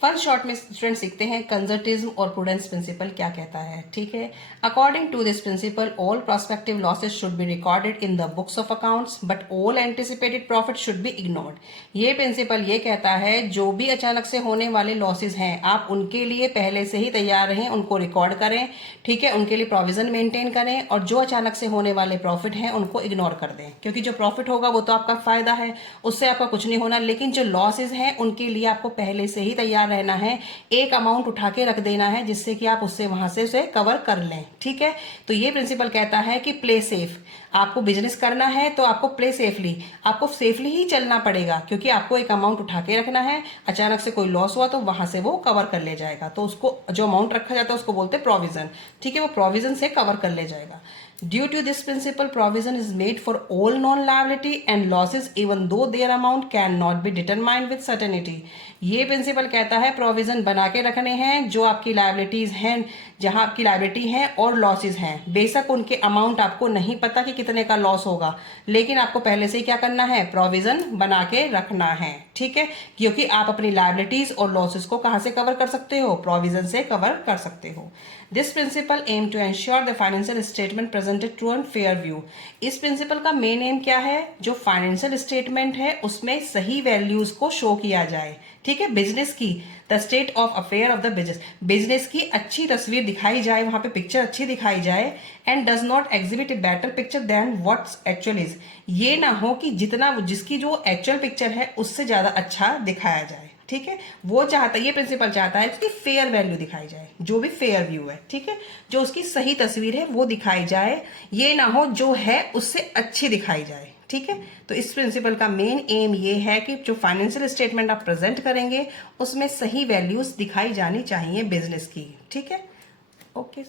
First short में student सीखते हैं कंजर्वेटिज्म और प्रूडेंस प्रिंसिपल क्या कहता है। ठीक है, according to this principle all prospective losses should be recorded in the books of accounts but all anticipated profit should be ignored. ये प्रिंसिपल ये कहता है जो भी अचानक से होने वाले लॉसेस हैं आप उनके लिए पहले से ही तैयार रहें, उनको रिकॉर्ड करें। ठीक है, उनके लिए प्रोविजन मेंटेन करें और जो अचानक से होने वाले प्रॉफिट हैं उनको इग्नोर कर दें, क्योंकि जो प्रॉफिट होगा वो तो आपका फायदा है, उससे आपका कुछ नहीं होना, लेकिन जो लॉसेज हैं उनके लिए आपको पहले से ही तैयार रहना है। एक अमाउंट उठा के रख देना है जिससे कि आप उससे वहां से उसे कवर कर लें। ठीक है, तो ये प्रिंसिपल कहता है कि प्ले सेफ। आपको बिजनेस करना है तो आपको प्ले सेफली, आपको सेफली ही चलना पड़ेगा, क्योंकि आपको एक अमाउंट उठा के रखना है। अचानक से कोई लॉस हुआ तो वहां से वो कवर कर ले जाएगा, तो उसको जो अमाउंट रखा जाता है उसको बोलते हैं प्रोविजन। ठीक है, वो प्रोविजन से कवर कर ले जाएगा। Due to this principle, provision is made for all non-liability and losses even though their amount cannot be determined with certainty. ये प्रिंसिपल कहता है प्रोविजन बना के रखने हैं जो आपकी लाइबिलिटीज हैं, जहां आपकी लाइबिलिटी है और लॉसेज हैं, बेशक उनके अमाउंट आपको नहीं पता कि कितने का लॉस होगा, लेकिन आपको पहले से ही क्या करना है, प्रोविजन बना के रखना है। ठीक है, क्योंकि आप अपनी लाइबिलिटीज और लॉसेज को कहां से कवर कर सकते हो, प्रोविजन से कवर कर सकते हो। This principle aim to ensure the financial statement presented true and fair view. इस प्रिंसिपल का मेन एम क्या है, जो फाइनेंशियल स्टेटमेंट है उसमें सही वैल्यूज को शो किया जाए। ठीक है, बिजनेस की the state of affair of the business, business की अच्छी तस्वीर दिखाई जाए, वहां पे पिक्चर अच्छी दिखाई जाए। And does not exhibit a better picture than what's actual is. ये ना हो कि जितना जिसकी जो एक्चुअल पिक्चर है उससे ज्यादा अच्छा दिखाया जाए। ठीक है, वो चाहता है, ये प्रिंसिपल चाहता है कि फेयर वैल्यू दिखाई जाए, जो भी फेयर व्यू है। ठीक है, जो उसकी सही तस्वीर है वो दिखाई जाए, ये ना हो जो है उससे अच्छी दिखाई जाए। ठीक है, तो इस प्रिंसिपल का मेन एम ये है कि जो फाइनेंशियल स्टेटमेंट आप प्रेजेंट करेंगे उसमें सही वैल्यूज दिखाई जानी चाहिए बिजनेस की। ठीक है, ओके।